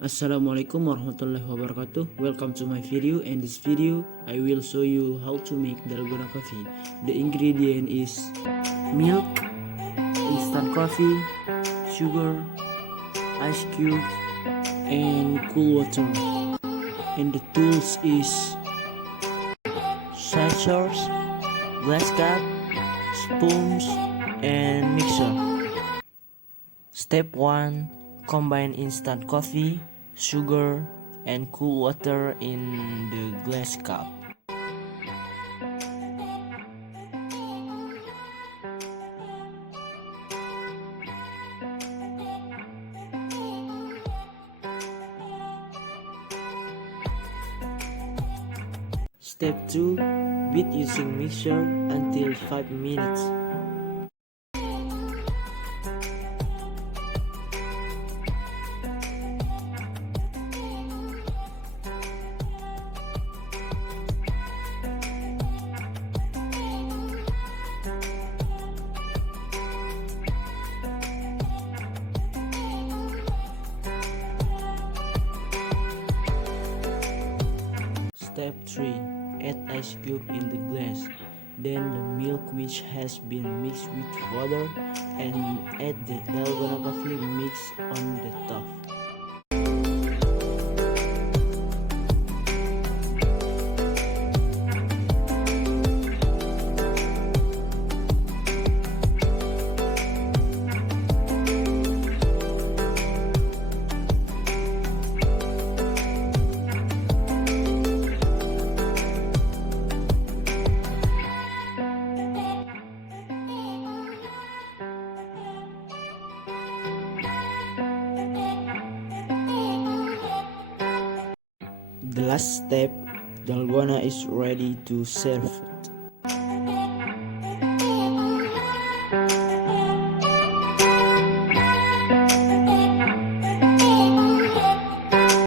Assalamualaikum warahmatullahi wabarakatuh. Welcome to my video. In this video I will show you how to make Dalgona coffee. The ingredient is milk, instant coffee, sugar, ice cube, and cool water. And the tools is scissors, glass cup, spoons, and mixer. Step 1. Combine instant coffee, sugar, and cool water in the glass cup. Step 2. Beat using mixer until 5 minutes. Step 3. Add ice cube in the glass, then the milk which has been mixed with water, and add the Dalgona coffee mix on the top. The last step, Dalgona is ready to serve it.